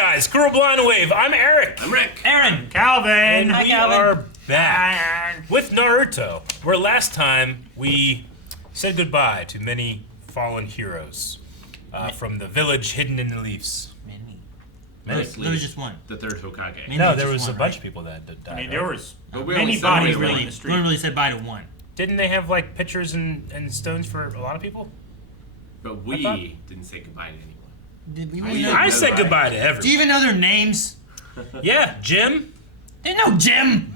guys, Squirrel Blind Wave. I'm Eric. I'm Rick. Aaron. Calvin. And Hi, we Calvin. are back with Naruto, where last time we said goodbye to many fallen heroes from the village hidden in the leaves. Many. Mostly There was just one. The third Hokage. Maybe No, just there was a one, bunch right? of people that died. I mean, right? there was But we many only bodies celebrated really one. in the street. No one really said bye to one. Didn't they have like pictures and stones for a lot of people? But we thought- didn't say goodbye to anyone. Did we I really know- know? I said goodbye to Do you everyone. even know their names? Yeah, Jim, They know Jim.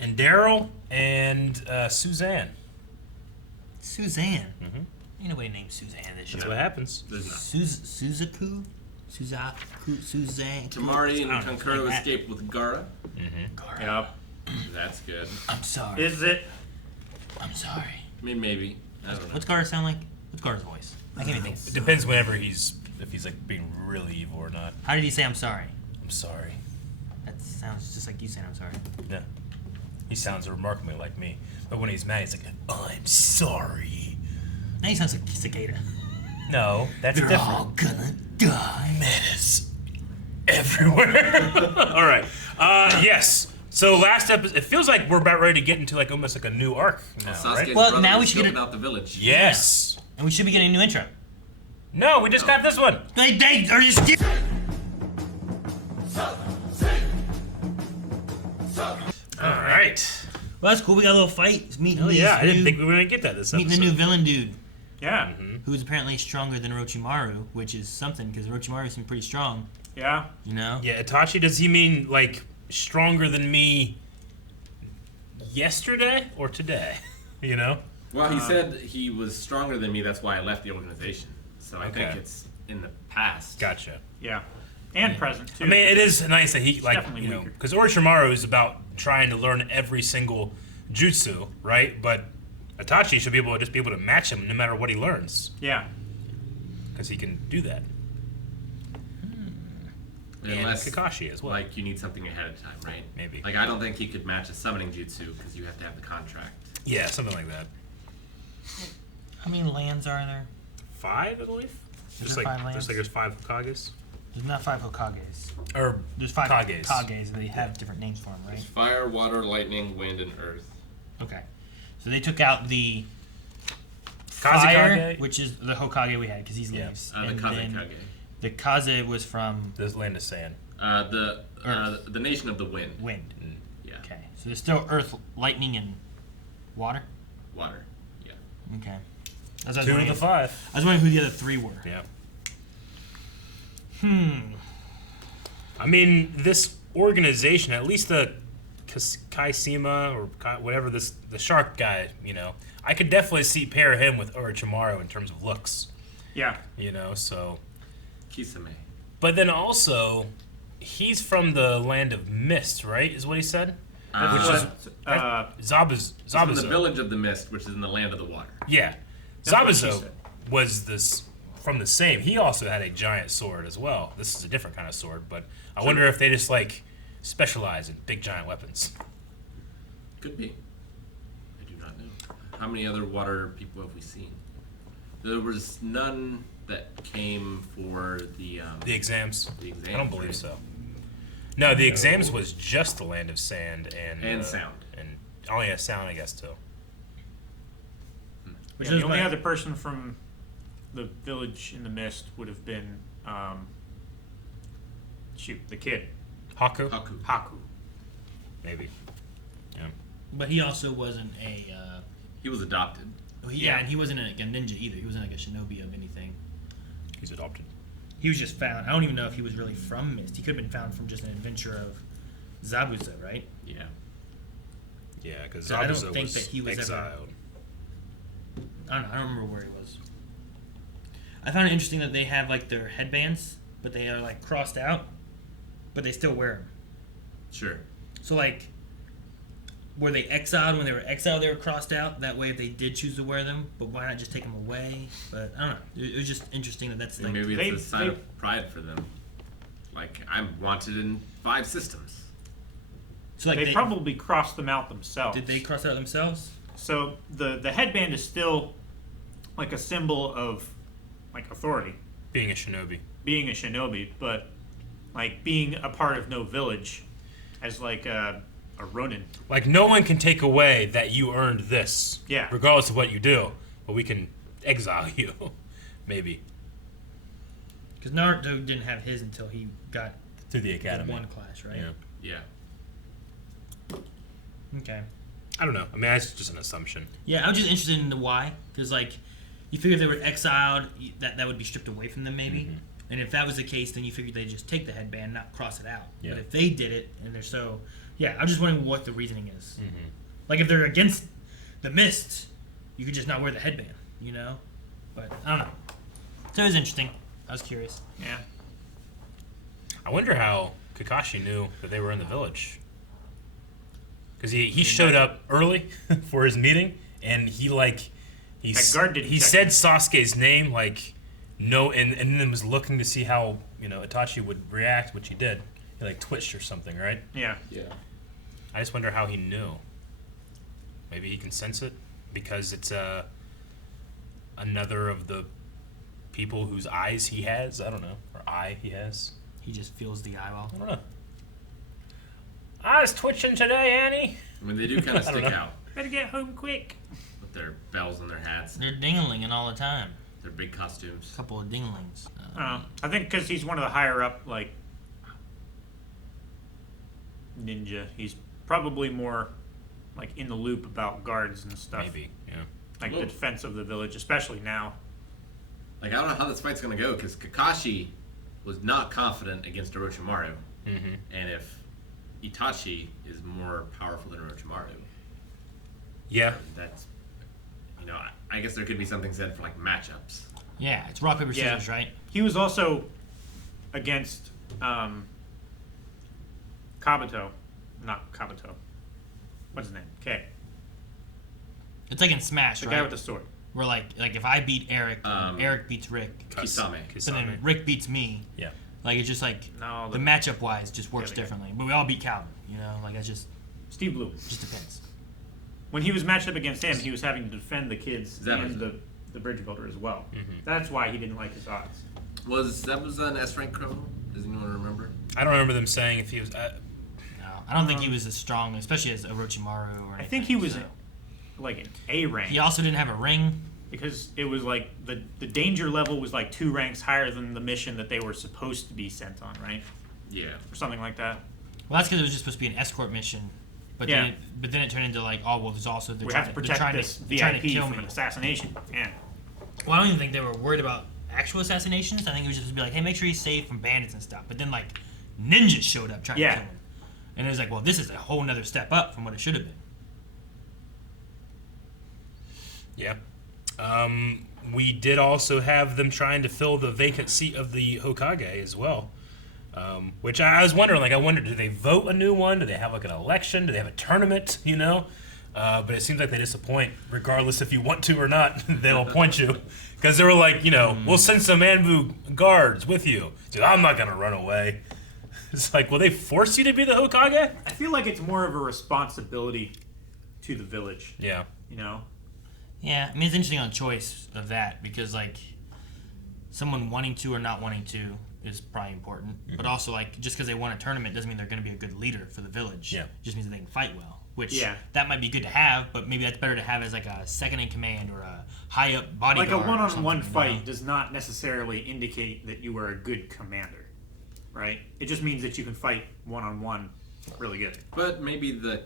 and Daryl, and Suzanne. Suzanne. Ain't nobody named Suzanne this That's year. what happens. There's not. Suzanne. Tamari and I don't know, Kankuro like that. escaped with Gara. Yep. That's good. I'm sorry. Is it? I'm sorry. I mean, maybe. I don't know. What's Gara sound like? What's Gara's voice? I can't even It think. depends if he's like being really evil or not. How did he say I'm sorry? I'm sorry. That sounds just like you saying I'm sorry. Yeah. He sounds remarkably like me. But when he's mad, he's like, I'm sorry. Now he sounds like Cicada. No, that's They're different. all gonna die. Menace everywhere. All right. Yes. So last episode, it feels like we're about ready to get into like almost like a new arc now, Sasuke's right? Well, brother now we was should get scoping a- out the village. Yes. And we should be getting a new intro. No, we just got this one. They are just. All right. Well, that's cool. We got a little fight. It's meeting Oh these yeah, I didn't new- think we were gonna get that this meeting the episode. new villain dude, Yeah. who's apparently stronger than Orochimaru, which is something because Orochimaru seemed pretty strong. Yeah. You know. Yeah, Itachi. Does he mean like stronger than me yesterday or today? You know. Well, he said he was stronger than me. That's why I left the organization. So I think Okay. it's in the past. Gotcha. Yeah. And present too. I mean, it is nice that he like definitely you know weaker. because Orochimaru is about trying to learn every single jutsu, right? But Itachi should be able to match him no matter what he learns Yeah. because he can do that. Unless, and Kakashi as well. like, you need something ahead of time, right? Maybe. Like, I don't think he could match a summoning jutsu because you have to have the contract. Yeah, something like that. How many lands are there? 5, I believe. Is there 5 lands? Just like there's 5 Hokages There's not 5 Hokages. or There's 5 Kages. Kages, and they have different names for them, right? Fire, water, lightning, wind, and earth. Okay. So they took out the Kazekage? fire, which is the Hokage we had because he's Yeah. leaves. The And then Kazekage. the Kaze was from This land of sand. The nation of the wind. wind. Yeah. Okay. So there's still earth, lightning, and water. Water. Yeah. Okay. That's what I was 2 of wondering the if- 5. I was wondering who the other 3 were. Yeah. I mean, this organization, at least the Kaisima or whatever the shark guy, you know, I could definitely pair him with Orochimaru in terms of looks, Yeah. you know. So, Kisame. but then also, he's from the land of mist, right? Is what he said. That's Which is what, From the Zabuza. village of the mist, which is in the land of the water. Yeah, That's what she Zabuza said. was this from the same. He also had a giant sword as well. This is a different kind of sword, but I wonder if they just like specialize in big giant weapons. Could be. I do not know. How many other water people have we seen? There was none that came for the The exams. exams, I don't believe right? so. No, the exams was just the land of sand and sound. and oh yeah, sound I guess too. Which yeah, is the only my- other person from the village in the mist would have been, the kid, Haku, Haku. Haku. maybe. Yeah. But he also wasn't a. He was adopted. Yeah, and he wasn't like a ninja either. He wasn't like a shinobi of anything. He's adopted. He was just found. I don't even know if he was really from Mist. He could have been found from just an adventure of Zabuza, right? Yeah. Yeah, because I don't Zabuza think was that he was ever- exiled. I don't know. I don't remember where he was. I found it interesting that they have like their headbands, but they are like crossed out, but they still wear them. Sure. So like, were they exiled? When they were exiled, they were crossed out. That way, if they did choose to wear them, but why not just take them away? But I don't know. It was just interesting that that's And like. maybe they- it's a sign of pride for them. Like, I'm wanted in 5 systems. So like They probably crossed them out themselves. did they cross out themselves? So the headband is still like a symbol of like authority, Being a shinobi. being a shinobi, but like being a part of no village, as like a Ronin. Like, no one can take away that you earned this. Yeah. Regardless of what you do. But we can exile you. Maybe. Because Naruto didn't have his until he got Through the the academy. one class, right? Yeah. Yeah. Okay. I don't know. I mean, that's just an assumption. Yeah, I'm just interested in the why. Because, like, you figure if they were exiled, that would be stripped away from them, maybe. Mm-hmm. And if that was the case, then you figured they'd just take the headband, not cross it out. Yeah. But if they did it, and they're so... Yeah, I'm just wondering what the reasoning is. Mm-hmm. Like, if they're against the mist, you could just not wear the headband, you know? But, I don't know. So it was interesting. I was curious. Yeah. I wonder how Kakashi knew that they were in the village. Because he showed up early for his meeting, and he That guard didn't he check said Sasuke's name, like, no, and then was looking to see how, Itachi would react, which he did. He, like, twitched or something, right? Yeah. Yeah. I just wonder how he knew. Maybe he can sense it because it's another of the people whose eyes he has. I don't know. Or eye he has. He just feels the eyeball. I don't know. I was twitching today, Annie. I mean, they do kind of I don't stick know. out Better get home quick. with their bells and their hats, They're dinglinging all the time. their big costumes. A couple of dinglings. I think because he's one of the higher up, like, ninja. He's probably more, like, in the loop about guards and stuff. Maybe, yeah. Like Whoa. the defense of the village, especially now. Like, I don't know how this fight's gonna go because Kakashi was not confident against Orochimaru, Mm-hmm. and if Itachi is more powerful than Orochimaru, Yeah. that's, I guess there could be something said for like matchups. Yeah, it's rock, paper, Yeah. scissors, right? He was also against Kabuto. Not Kabuto. What's his name? Okay. It's like in Smash, The right? guy with the sword. Where, like if I beat Eric, Eric beats Rick. Kisame. But then Rick beats me. Yeah. Like, it's just like... No, the matchup wise just works the guy. differently. But we all beat Calvin, you know? Like, that's Steve Blue. just depends. When he was matched up against him, he was having to defend the kids That and was- the bridge builder as well. Mm-hmm. That's why he didn't like his odds. Was an S rank criminal? Does anyone remember? I don't remember them saying if he was. No, I don't think he was as strong, especially as Orochimaru or I anything. think he was so. like an A rank. He also didn't have a ring. Because it was like the danger level was like 2 ranks higher than the mission that they were supposed to be sent on, right? Yeah. Or something like that. Well, that's because it was just supposed to be an escort mission. But Yeah. then it turned into like, oh well, there's also We have to protect this they're trying to VIP kill from me. an assassination. Yeah. Well, I don't even think they were worried about actual assassinations. I think it was just to be like, hey, make sure he's safe from bandits and stuff. But then like ninjas showed up trying to Yeah. kill him, and it was like, well, this is a whole nother step up from what it should have been. Yeah. We did also have them trying to fill the vacant seat of the Hokage as well. Which I was wondering, like, I wondered, do they vote a new one? Do they have, like, an election? Do they have a tournament, But it seems like they disappoint, regardless if you want to or not, they'll appoint you. Because they were like, we'll send some Anbu guards with you. Dude, I'm not going to run away. It's like, will they force you to be the Hokage? I feel like it's more of a responsibility to the village, Yeah. Yeah, I mean, it's interesting on choice of that because like someone wanting to or not wanting to is probably important. Mm-hmm. But also, like, just because they won a tournament doesn't mean they're going to be a good leader for the village. Yeah. It just means that they can fight well. Which that might be good to have, but maybe that's better to have as like a second in command or a high up bodyguard. Like a or one-on-one something, fight does not necessarily indicate that you are a good commander, right? It just means that you can fight one-on-one really good. But maybe the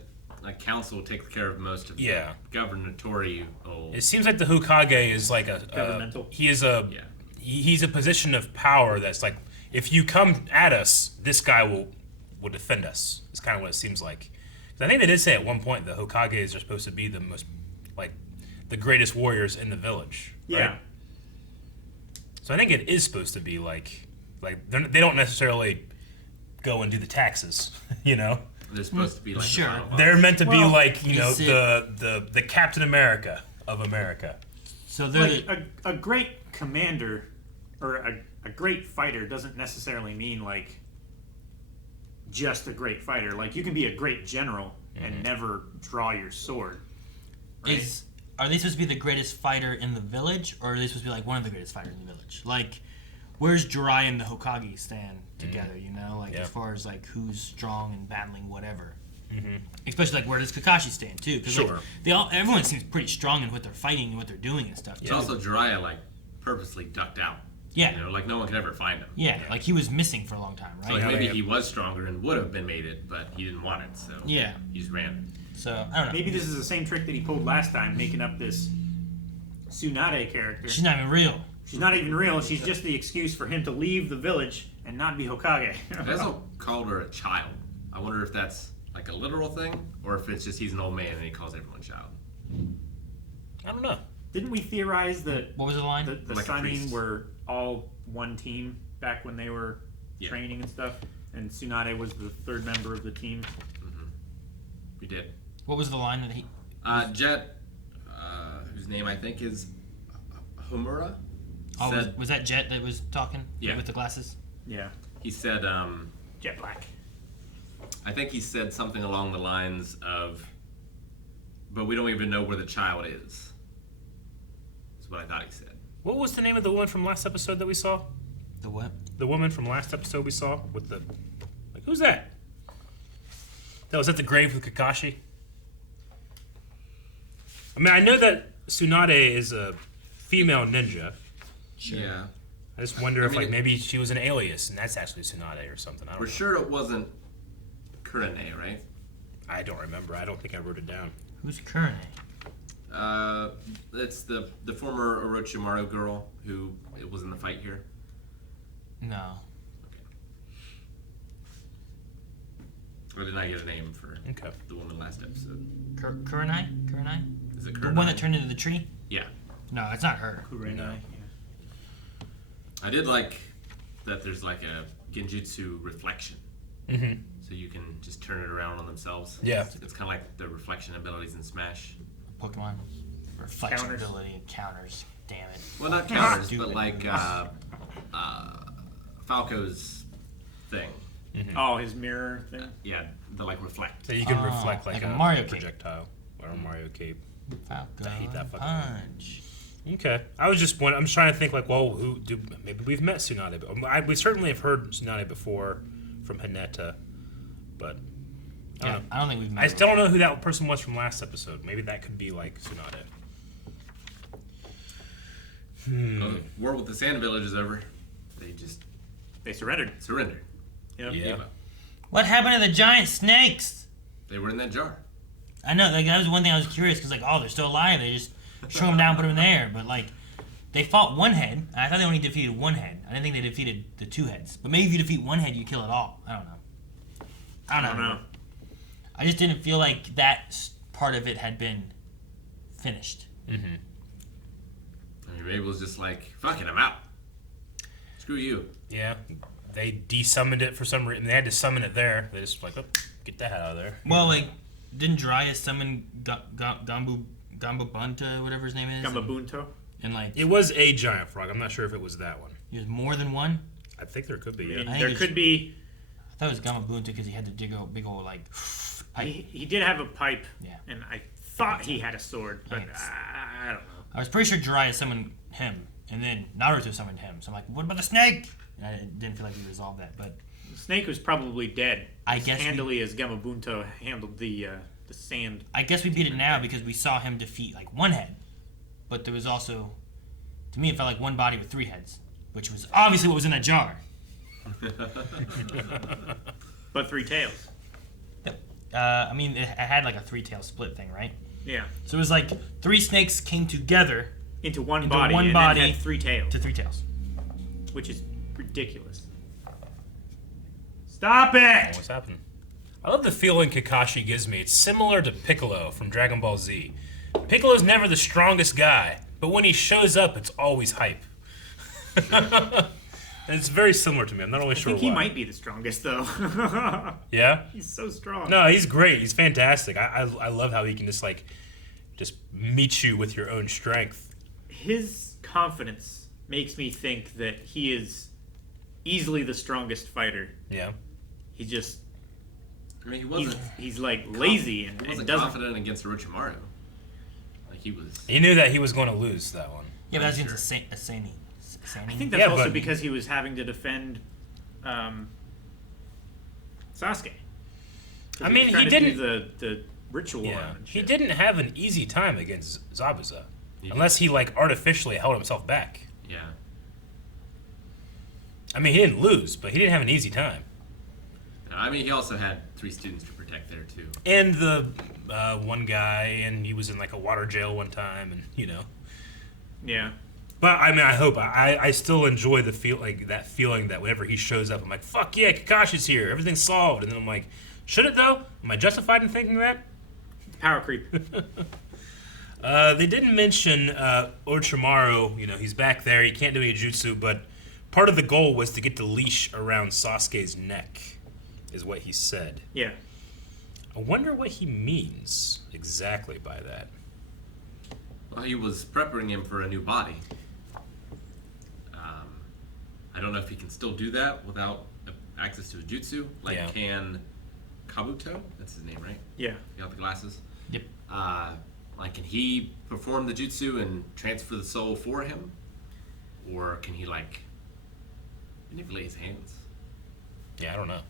council takes care of most of Yeah. the gubernatorial. It seems like the Hokage is like Governmental. he's a position of power that's like, if you come at us, this guy will defend us. It's kind of what it seems like. 'Cause I think they did say at one point the Hokages are supposed to be the most, like, the greatest warriors in the village. Right? Yeah. So I think it is supposed to be like they don't necessarily go and do the taxes, They're supposed to be like sure. the final boss. They're meant to be Well, like, is the Captain America of America. So they're Like a great commander or a great fighter doesn't necessarily mean like just a great fighter. Like you can be a great general and never draw your sword. Right? Are they supposed to be the greatest fighter in the village, or are they supposed to be like one of the greatest fighters in the village? Like, where's Jiraiya and the Hokage stand together? You know, like Yeah. as far as like who's strong and battling whatever. Mm-hmm. Especially like where does Kakashi stand too? Because Sure. like, everyone seems pretty strong in what they're fighting and what they're doing and stuff. It's Too. also Jiraiya like purposely ducked out. Yeah. You know, like no one could ever find him. Yeah, like he was missing for a long time, right? So like Yeah, maybe yeah. he was stronger and would have been made it, but he didn't want it, so Yeah. he just ran. So I don't know. Maybe this is the same trick that he pulled last time, making up this Tsunade character. She's not even real. She's not even real. She's just the excuse for him to leave the village and not be Hokage. They also called her a child. I wonder if that's like a literal thing, or if it's just he's an old man and he calls everyone child. I don't know. Didn't we theorize that What was the line? the Like a Sunning priest. were all one team back when they were Yeah. training and stuff? And Tsunade was the third member of the team? We did. What was the line that he? Jet, whose name I think is Homura, Oh, said was that Jet that was talking? Yeah. With the glasses. Yeah. he said Jet Black. I think he said something along the lines of, "But we don't even know where the child is." That's what I thought he said. What was the name of the woman from last episode that we saw? The what? The woman from last episode we saw with the like, who's that? That was at the grave with Kakashi. I mean, I know that Tsunade is a female ninja. Yeah, I just wonder I if mean, like maybe she was an alias and that's actually Tsunade or something. I don't we're know. sure it wasn't Kurane, right? I don't remember. I don't think I wrote it down. Who's Kurane? It's the former Orochimaru girl who was in the fight here. No. Or did I get a name for Okay. the woman last episode? Kurenai? Kurenai? Is it The Kurane? one that turned into the tree? Yeah. No, it's not her. Kurenai. No. Yeah. I did like that there's like a genjutsu reflection. Mm-hmm. So you can just turn it around on themselves. Yeah. It's kind of like the reflection abilities in Smash. Pokemon. Reflection Counters. ability and counters. Damn it. Well, not counters, Stupid. but like Falco's thing. Oh, his mirror thing? Yeah, the like reflect. So you can Oh, reflect like, like a a Mario cape. projectile or a Mario cape. Falcon I hate that fucking punch. Okay. I was just I'm just trying to think like, well, maybe we've met Tsunade. We certainly have heard Tsunade before from Hinata, but I don't know. I don't think we've met I her still don't know who that person was from last episode. Maybe that could be like Tsunade. Oh, the war with the Sand Village is over. They just They surrendered. surrendered. Yep. Yeah. Gave up. What happened to the giant snakes? They were in that jar. I know, like, that was one thing I was curious, because, like, oh, they're still alive. They just shrunk them down, put them in the air. But, like, they fought one head, and I thought they only defeated one head. I didn't think they defeated the two heads. But maybe if you defeat one head, you kill it all. I don't know. I don't know. I just didn't feel like that part of it had been finished. Mm-hmm. I mean, Mabel's just like, fucking, I'm out. Screw you. Yeah. They desummoned it for some reason. They had to summon it there. They just like, oh, get that out of there. Well, like, didn't Jiraiya summon Gambabunta, whatever his name is? Gambabunto? And, like, It was a giant frog. I'm not sure if it was that one. there's more than one? I think there could be. I Yeah. mean, I think there it's- could be. I thought it was Gamabunta because he had the big old, like, pipe. He did have a pipe, Yeah. and I thought he had a sword, but Thanks. I don't know. I was pretty sure Jiraiya summoned him, and then Naruto summoned him. So I'm like, what about the snake? And I didn't feel like we resolved that, but Snake was probably dead. I as guess we- handily as Gamabunto handled the sand. I guess we beat it now because we saw him defeat like one head. But there was also, to me, it felt like one body with three heads, which was obviously what was in that jar. But three tails. I mean, it had like a three-tail split thing, right? Yeah. So it was like three snakes came together Into one Into body one and body then had three tails, to three tails. which is ridiculous. Stop it! What's happening? I love the feeling Kakashi gives me. It's similar to Piccolo from Dragon Ball Z. Piccolo's never the strongest guy, but when he shows up, it's always hype. And it's very similar to me. I'm not really I sure think he why. might be the strongest, though. Yeah? He's so strong. No, he's great. He's fantastic. I love how he can just meet you with your own strength. His confidence makes me think that he is easily the strongest fighter. Yeah. He just I mean, he wasn't. he's like lazy He and wasn't doesn't. confident against Orochimaru. Like he was. He knew that he was going to lose that one. Yeah, but that's against Asani. Sandy? I think that's Yeah, also but- because he was having to defend Sasuke. 'Cause I mean, was trying he to do didn't- the ritual on him and He shit. didn't have an easy time against Zabuza. Yeah. Unless he, like, artificially held himself back. Yeah. I mean, he didn't lose, but he didn't have an easy time. I mean, he also had 3 students to protect there too. And the one guy, and he was in, like, a water jail one time, and, Yeah. But, I mean, I hope. I still enjoy the that feeling that whenever he shows up, I'm like, fuck yeah, Kakashi's here. Everything's solved. And then I'm like, should it, though? Am I justified in thinking that? Power creep. They didn't mention Orochimaru. He's back there. He can't do any jutsu, but part of the goal was to get the leash around Sasuke's neck, is what he said. Yeah. I wonder what he means exactly by that. Well, he was prepping him for a new body. I don't know if he can still do that without access to a jutsu. Like, Yeah. can Kabuto? That's his name, right? Yeah. You got the glasses? Yep. Like, can he perform the jutsu and transfer the soul for him? Or can he, like, manipulate his hands? Yeah, I don't know.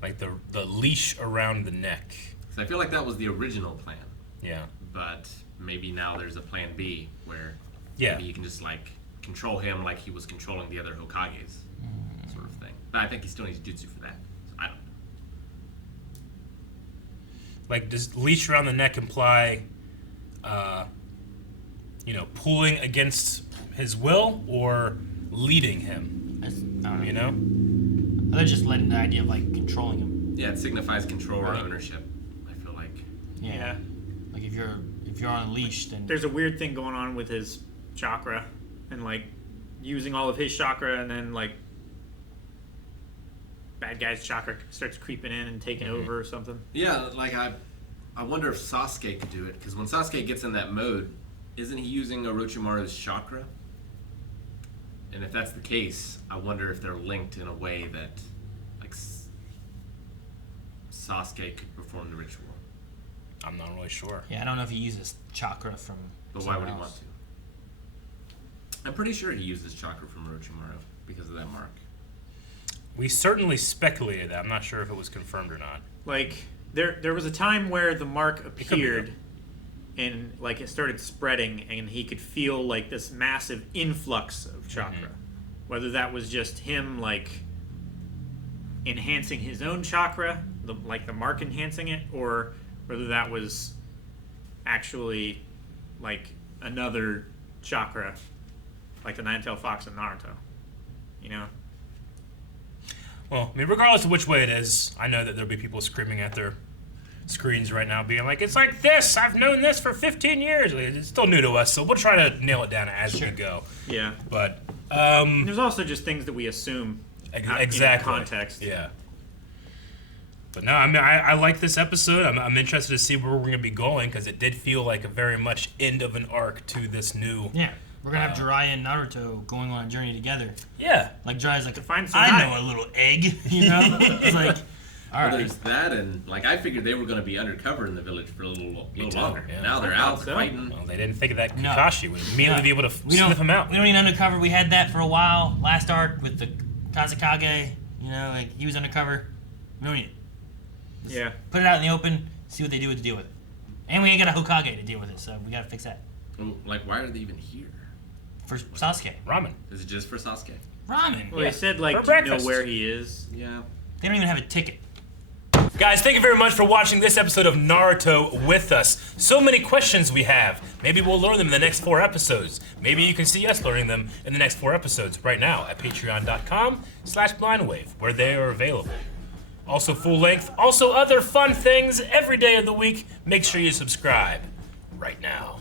Like the leash around the neck. So I feel like that was the original plan. Yeah. But maybe now there's a plan B where Yeah. maybe he can just, like, control him like he was controlling the other Hokages, sort of thing. But I think he still needs jutsu for that. So I don't know. Like, does leash around the neck imply, pulling against his will or leading him? That's, I don't know. You know? They're just letting the idea of like controlling him. Yeah, it signifies control or Right. ownership, I feel like. Yeah. Yeah. Like if you're on a leash, then There's a weird thing going on with his chakra and like using all of his chakra and then like bad guy's chakra starts creeping in and taking over or something. Yeah, like I wonder if Sasuke could do it, because when Sasuke gets in that mode, isn't he using Orochimaru's chakra? And if that's the case, I wonder if they're linked in a way that, like, Sasuke could perform the ritual. I'm not really sure. yeah, I don't know if he uses chakra from. But why would he somewhere want else. to? I'm pretty sure he uses chakra from Orochimaru because of that mark. We certainly speculated that. I'm not sure if it was confirmed or not. Like there was a time where the mark could be, appeared and like it started spreading and he could feel like this massive influx of chakra. Whether that was just him like enhancing his own chakra, like the mark enhancing it, or whether that was actually like another chakra, like the Nine-Tailed Fox in Naruto. You know? Well, I mean, regardless of which way it is, I know that there'll be people screaming at their screens right now being like, it's like this! I've known this for 15 years! It's still new to us, so we'll try to nail it down as we go. Yeah. But, There's also just things that we assume exactly. in context. Yeah. But no, I mean, I like this episode. I'm interested to see where we're going to be going, because it did feel like a very much end of an arc to this new... Yeah, we're gonna have Jiraiya and Naruto going on a journey together. Yeah. Like Jiraiya's like, find some I knife." know a little egg, you know. It's like, all Well, right. there's that, and, like, I figured they were going to be undercover in the village for a little too, longer. yeah. Now they're I out thought so. fighting. Well, they didn't think of that. No. Kakashi would immediately be able to sniff him out. We don't need undercover. We had that for a while last arc with the Kazekage. You know, like he was undercover. We don't need it. Yeah. Put it out in the open. See what they do to deal with it. And we ain't got a Hokage to deal with it, so we gotta fix that. Well, like, why are they even here? For Sasuke, Ramen. Is it just for Sasuke? ramen. Well, they said like, For do you know breakfast. where he is? Yeah. They don't even have a ticket. Guys, thank you very much for watching this episode of Naruto with us. So many questions we have. Maybe we'll learn them in the next 4 episodes. Maybe you can see us learning them in the next 4 episodes right now at patreon.com/blindwave, where they are available. Also full length, also other fun things every day of the week. Make sure you subscribe right now.